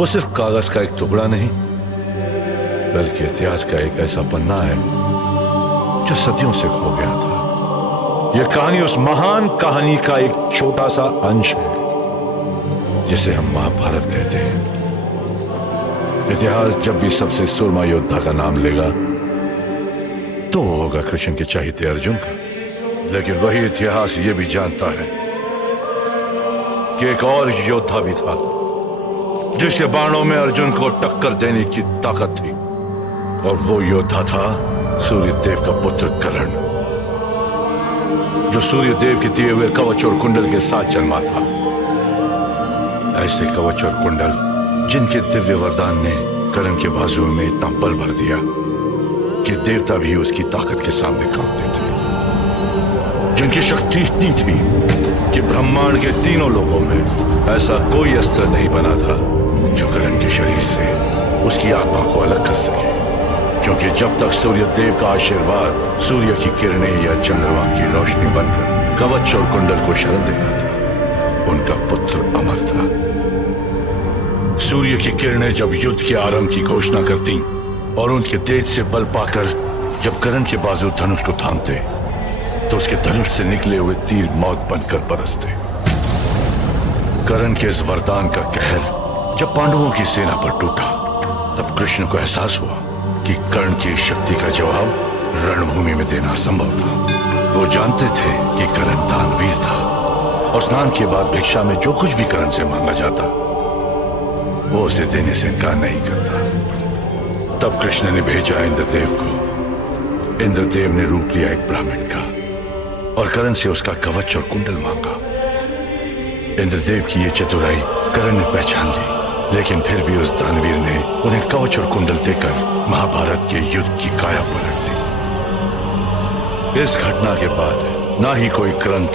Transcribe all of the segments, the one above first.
वो सिर्फ कागज का एक टुकड़ा नहीं, बल्कि इतिहास का एक ऐसा पन्ना है जो सदियों से खो गया था। यह कहानी उस महान कहानी का एक छोटा सा अंश है जिसे हम महाभारत कहते हैं। इतिहास जब भी सबसे सुरमा योद्धा का नाम लेगा तो वो होगा कृष्ण के चहेते अर्जुन का। लेकिन वही इतिहास ये भी जानता है कि एक और योद्धा भी था जिसके बाणों में अर्जुन को टक्कर देने की ताकत थी, और वो योद्धा था सूर्यदेव का पुत्र कर्ण, जो सूर्यदेव के दिए हुए कवच और कुंडल के साथ जन्मा था। ऐसे कवच और कुंडल जिनके दिव्य वरदान ने कर्ण के बाजुओं में इतना बल भर दिया कि देवता भी उसकी ताकत के सामने कांपते थे, जिनकी शक्ति इतनी थी कि ब्रह्मांड के तीनों लोकों में ऐसा कोई अस्त्र नहीं बना था जो कर्ण के शरीर से उसकी आत्मा को अलग कर सके। क्योंकि जब तक सूर्यदेव का आशीर्वाद सूर्य की किरणें या चंद्रमा की रोशनी बनकर कवच और कुंडल को शरण देना था, उनका पुत्र अमर था। सूर्य की किरणें जब युद्ध के आरंभ की घोषणा करती और उनके तेज से बल पाकर जब कर्ण के बाजू धनुष को थामते तो उसके धनुष से निकले हुए तीर मौत बनकर बरसते। कर्ण के इस वरदान का कहर जब पांडवों की सेना पर टूटा तब कृष्ण को एहसास हुआ कि कर्ण की शक्ति का जवाब रणभूमि में देना असंभव था। वो जानते थे कि कर्ण दानवीर था और स्नान के बाद भिक्षा में जो कुछ भी कर्ण से मांगा जाता वो उसे देने से इनकार नहीं करता। तब कृष्ण ने भेजा इंद्रदेव को। इंद्रदेव ने रूप लिया एक ब्राह्मण का और कर्ण से उसका कवच और कुंडल मांगा। इंद्रदेव की ये चतुराई कर्ण ने पहचान ली, लेकिन फिर भी उस दानवीर ने उन्हें कवच और कुंडल देकर महाभारत के युद्ध की काया पलट दी। इस घटना के बाद ना ही कोई ग्रंथ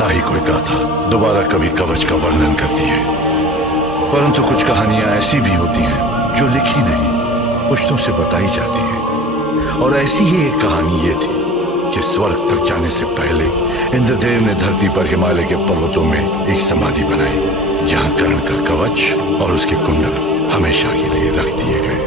ना ही कोई गाथा दोबारा कभी कवच का वर्णन करती है, परंतु कुछ कहानियां ऐसी भी होती हैं जो लिखी नहीं, पुश्तों से बताई जाती हैं। और ऐसी ही एक कहानी ये थी कि स्वर्ग तक जाने से पहले इंद्रदेव ने धरती पर हिमालय के पर्वतों में एक समाधि बनाई, जहां कर्ण का कवच और उसके कुंडल हमेशा के लिए रख दिए गए।